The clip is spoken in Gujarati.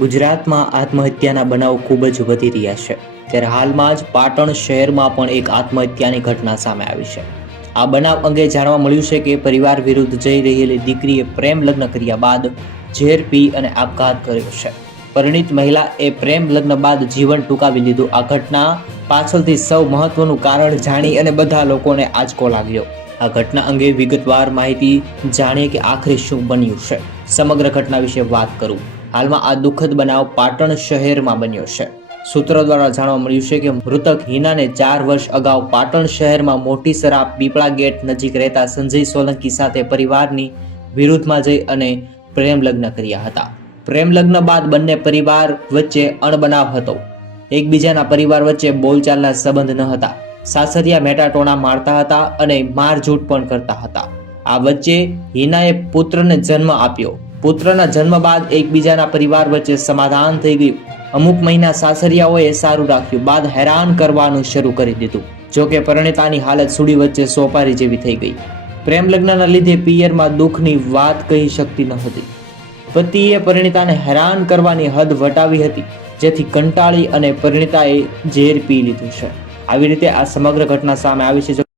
ગુજરાતમાં આત્મહત્યાના બનાવ ખૂબ જ વધી રહ્યા છે ત્યારે હાલમાં જ પાટણ શહેરમાં પણ એક આત્મહત્યાની ઘટના સામે આવી છે। આ બનાવ અંગે જાણવા મળ્યું છે કે પરિવાર વિરુદ્ધ જઈ રહેલી દીકરીએ પ્રેમ લગ્ન કર્યા બાદ ઝેર પી અને આપઘાત કર્યો છે। પરિણીત મહિલાએ પ્રેમ લગ્ન બાદ જીવન ટૂંકાવી લીધું। આ ઘટના પાછળથી સૌ મહત્વનું કારણ જાણી અને બધા લોકોને આંચકો લાગ્યો। આ ઘટના અંગે વિગતવાર માહિતી જાણીએ કે આખરે શું બન્યું છે। સમગ્ર ઘટના વિશે વાત કરું। હાલમાં આ દુઃખદ બનાવ પાટણ શહેરમાં બન્યો છે। સૂત્રો દ્વારા જાણવા મળ્યું છે કે મૃતક હિનાને 4 વર્ષ અગાઉ પાટણ શહેરમાં મોટી સરા પીપળા ગેટ નજીક રહેતા સંજય સોલંકી સાથે પરિવારની વિરુદ્ધમાં જઈ અને પ્રેમ લગ્ન કર્યા હતા। પ્રેમ લગ્ન બાદ બંને પરિવાર વચ્ચે અણબનાવ હતો। એકબીજાના પરિવાર વચ્ચે બોલચાલના સંબંધ ન હતા। સાસરિયા મેટાટોણા મારતા હતા અને મારઝૂટ પણ કરતા હતા। આ વચ્ચે હિનાએ પુત્રને જન્મ આપ્યો। પુત્રના જન્મ બાદ એકબીજાના પરિવાર વચ્ચે સમાધાન થઈ ગયું। અમુક મહિના સાસરિયાઓએ સારું રાખ્યું બાદ હેરાન કરવાનું શરૂ કરી દીધું। જોકે પરિણીતાની હાલત સુડી વચ્ચે સોપારી જેવી થઈ ગઈ। પ્રેમ લગ્નના લીધે પિયરમાં દુઃખની વાત કહી શકતી ન હતી। પતિએ પરિણીતાને હેરાન કરવાની હદ વટાવી હતી, જેથી કંટાળી અને પરિણીતાએ ઝેર પી લીધું છે। આવી રીતે આ સમગ્ર ઘટના સામે આવી છે।